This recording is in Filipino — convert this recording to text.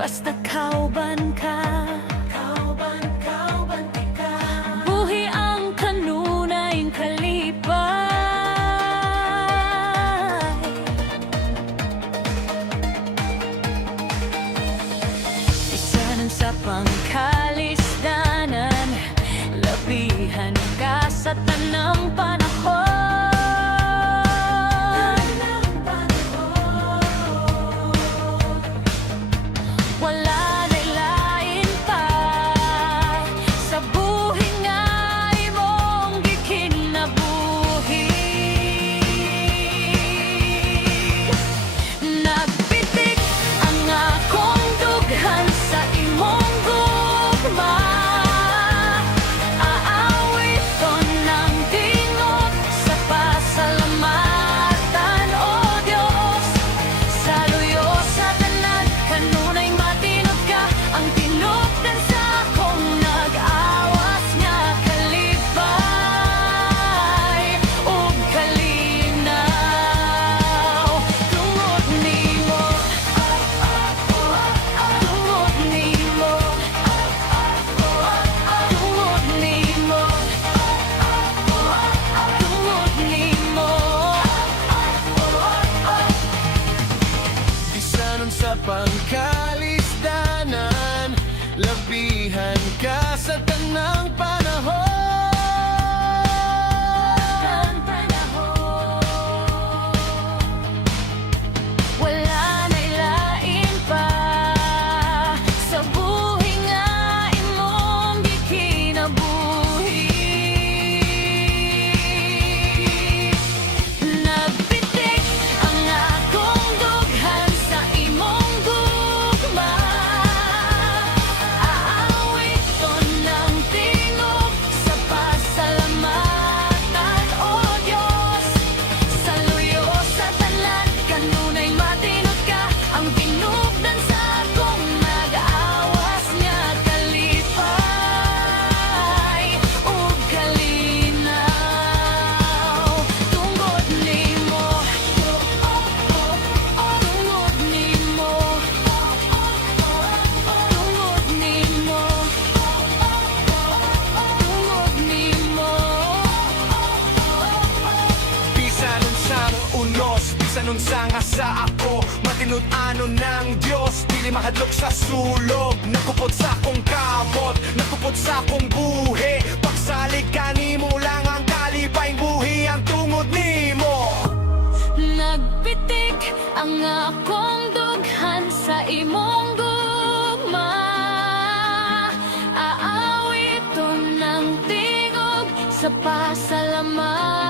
basta kauban ka. Kauban ka. Buhi ang kanunay kalipay. Isa nun sa pangkalisdanan, labihan ka sa tanang panahon. Wala na'y lain pa sa buhi nga'y mong gikinabuhi. Nagpitik ang akong dughan sa imong gugma. Aawiton ng tingog sa pasalamatan, O Diyos. Sa luyo sa tanan, kanunay matinod ka. Ang tinupdan sa akong nag-awas nga kalipay ug kalinaw. Tungod nimo, tungod nimo, tungod nimo, tungod nimo. Isa nun sa pangkalisdanan, labihan ka sa tanang panahon. Wala na'y lain pa sa buhi nga imong gikinabuhi. Nagpitik ang akong dughan sa imong gugma. Aawiton ng tingog sa pasalamatan, O Diyos. Sa luyo sa tanan, kanunay matinod ka. Ang tinupdan sa akong nag-awas nga kalipay ug kalinaw. Tungod nimo, tungod nimo, tungod nimo, tungod nimo. Bisa nun sang unos, bisa nun sang asa ako. Matinud-anon ng Diyos, dili mahadlok sa sulog. Nakupot sa akong kamot, nakupot sa akong buhi. Pagsalig ka nimo lang ang kalipay buhi, ang tungod nimo. Nagpitik ang akong dughan sa imong gugma. Aawiton ng tingog sa pasalamat.